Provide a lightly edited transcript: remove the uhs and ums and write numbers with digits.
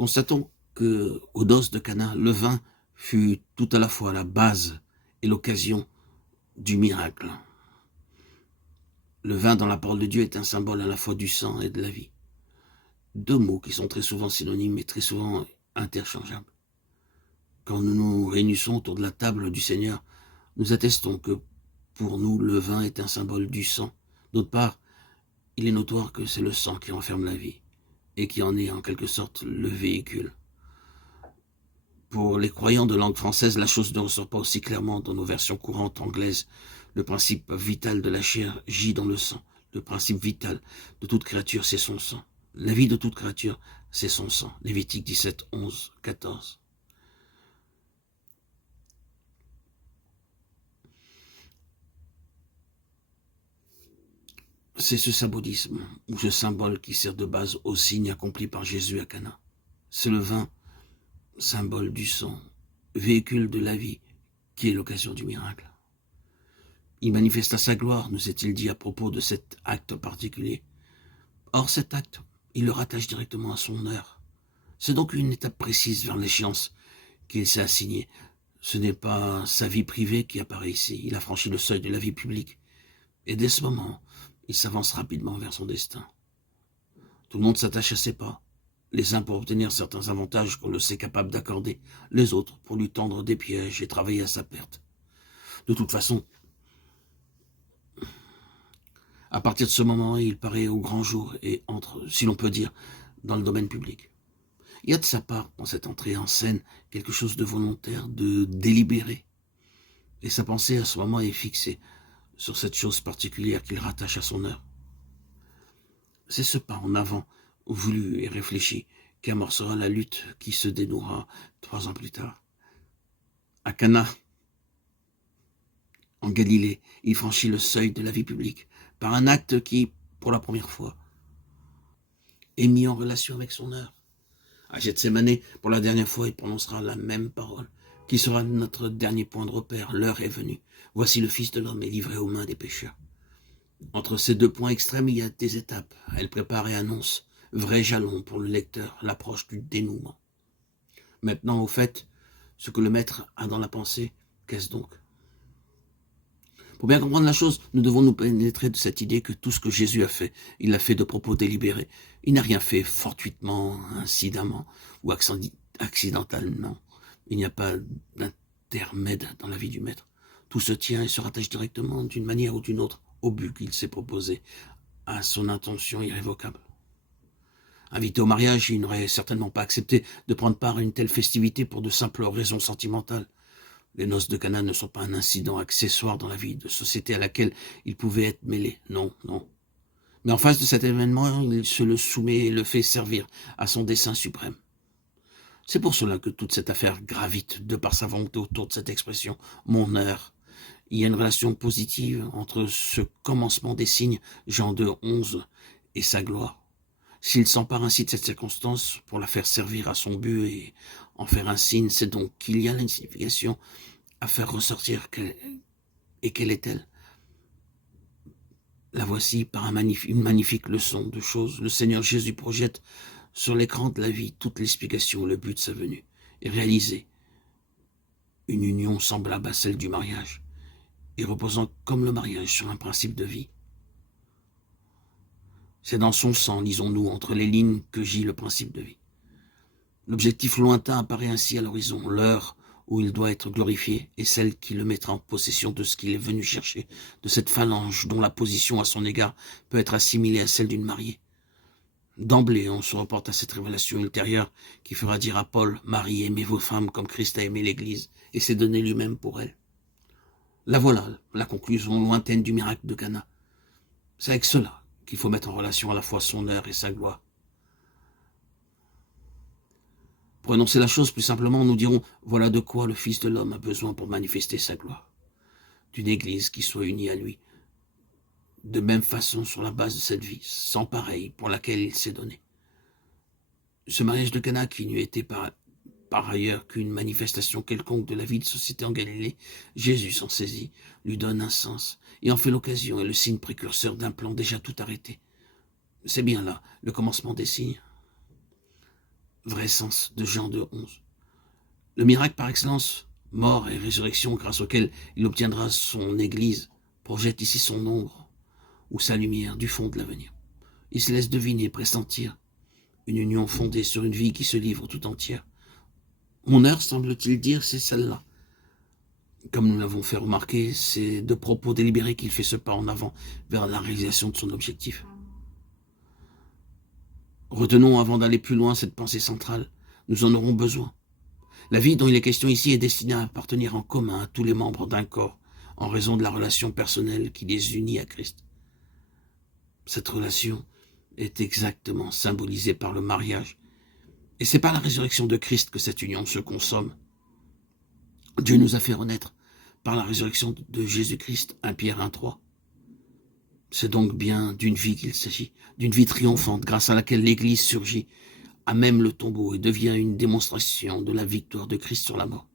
Constatons que, aux noces de Cana, le vin fut tout à la fois la base et l'occasion du miracle. Le vin dans la parole de Dieu est un symbole à la fois du sang et de la vie. Deux mots qui sont très souvent synonymes et très souvent interchangeables. Quand nous nous réunissons autour de la table du Seigneur, nous attestons que pour nous, le vin est un symbole du sang. D'autre part, il est notoire que c'est le sang qui renferme la vie et qui en est en quelque sorte le véhicule. Pour les croyants de langue française, la chose ne ressort pas aussi clairement dans nos versions courantes anglaises. Le principe vital de la chair gît dans le sang. Le principe vital de toute créature, c'est son sang. La vie de toute créature, c'est son sang. Lévitique 17, 11, 14. C'est ce symbolisme, ou ce symbole qui sert de base au signe accompli par Jésus à Cana. C'est le vin, symbole du sang, véhicule de la vie, qui est l'occasion du miracle. Il manifesta sa gloire, nous est-il dit à propos de cet acte particulier. Or, cet acte, il le rattache directement à son heure. C'est donc une étape précise vers l'échéance qu'il s'est assignée. Ce n'est pas sa vie privée qui apparaît ici. Il a franchi le seuil de la vie publique. Et dès ce moment, il s'avance rapidement vers son destin. Tout le monde s'attache à ses pas. Les uns pour obtenir certains avantages qu'on le sait capable d'accorder, les autres pour lui tendre des pièges et travailler à sa perte. De toute façon, à partir de ce moment, il paraît au grand jour et entre, si l'on peut dire, dans le domaine public. Il y a de sa part, dans cette entrée en scène, quelque chose de volontaire, de délibéré. Et sa pensée, à ce moment, est fixée sur cette chose particulière qu'il rattache à son heure. C'est ce pas en avant, voulu et réfléchi, qui amorcera la lutte qui se dénouera 3 ans plus tard. À Cana, en Galilée, il franchit le seuil de la vie publique par un acte qui, pour la première fois, est mis en relation avec son heure. À Gethsémane, pour la dernière fois, il prononcera la même parole, qui sera notre dernier point de repère. L'heure est venue. Voici le Fils de l'homme est livré aux mains des pécheurs. Entre ces deux points extrêmes, il y a des étapes. Elle prépare et annonce, vrai jalon pour le lecteur, l'approche du dénouement. Maintenant, au fait, ce que le maître a dans la pensée, qu'est-ce donc? Pour bien comprendre la chose, nous devons nous pénétrer de cette idée que tout ce que Jésus a fait, il l'a fait de propos délibérés. Il n'a rien fait fortuitement, incidemment ou accidentellement. Il n'y a pas d'intermède dans la vie du maître. Tout se tient et se rattache directement, d'une manière ou d'une autre, au but qu'il s'est proposé, à son intention irrévocable. Invité au mariage, il n'aurait certainement pas accepté de prendre part à une telle festivité pour de simples raisons sentimentales. Les noces de Cana ne sont pas un incident accessoire dans la vie de société à laquelle il pouvait être mêlé. Non, non. Mais en face de cet événement, il se le soumet et le fait servir à son dessein suprême. C'est pour cela que toute cette affaire gravite de par sa volonté autour de cette expression « mon heure ». Il y a une relation positive entre ce commencement des signes, Jean 2, 11, et sa gloire. S'il s'empare ainsi de cette circonstance pour la faire servir à son but et en faire un signe, c'est donc qu'il y a une signification à faire ressortir. Et quelle est-elle? La voici par une magnifique leçon de choses. Le Seigneur Jésus projette sur l'écran de la vie toute l'explication, le but de sa venue, et réaliser une union semblable à celle du mariage, et reposant comme le mariage sur un principe de vie. C'est dans son sang, lisons-nous, entre les lignes, que gît le principe de vie. L'objectif lointain apparaît ainsi à l'horizon. L'heure où il doit être glorifié est celle qui le mettra en possession de ce qu'il est venu chercher, de cette phalange dont la position à son égard peut être assimilée à celle d'une mariée. D'emblée, on se reporte à cette révélation ultérieure qui fera dire à Paul « Marie, aimez vos femmes comme Christ a aimé l'Église et s'est donné lui-même pour elle ». La voilà, la conclusion lointaine du miracle de Cana. C'est avec cela qu'il faut mettre en relation à la fois son heure et sa gloire. Pour énoncer la chose plus simplement, nous dirons « Voilà de quoi le Fils de l'homme a besoin pour manifester sa gloire. » D'une Église qui soit unie à lui, de même façon sur la base de cette vie, sans pareil, pour laquelle il s'est donné. Ce mariage de Cana, qui n'eût été par ailleurs qu'une manifestation quelconque de la vie de société en Galilée, Jésus s'en saisit, lui donne un sens, et en fait l'occasion et le signe précurseur d'un plan déjà tout arrêté. C'est bien là le commencement des signes. vrai sens de Jean 2,11. Le miracle par excellence, mort et résurrection grâce auquel il obtiendra son Église, projette ici son ombre ou sa lumière du fond de l'avenir. Il se laisse deviner, pressentir une union fondée sur une vie qui se livre tout entière. Mon heure, semble-t-il dire, c'est celle-là. Comme nous l'avons fait remarquer, c'est de propos délibérés qu'il fait ce pas en avant vers la réalisation de son objectif. Retenons avant d'aller plus loin cette pensée centrale. Nous en aurons besoin. La vie dont il est question ici est destinée à appartenir en commun à tous les membres d'un corps, en raison de la relation personnelle qui les unit à Christ. Cette relation est exactement symbolisée par le mariage. Et c'est par la résurrection de Christ que cette union se consomme. Dieu nous a fait renaître par la résurrection de Jésus-Christ, 1 Pierre 1,3. C'est donc bien d'une vie qu'il s'agit, d'une vie triomphante grâce à laquelle l'Église surgit à même le tombeau et devient une démonstration de la victoire de Christ sur la mort.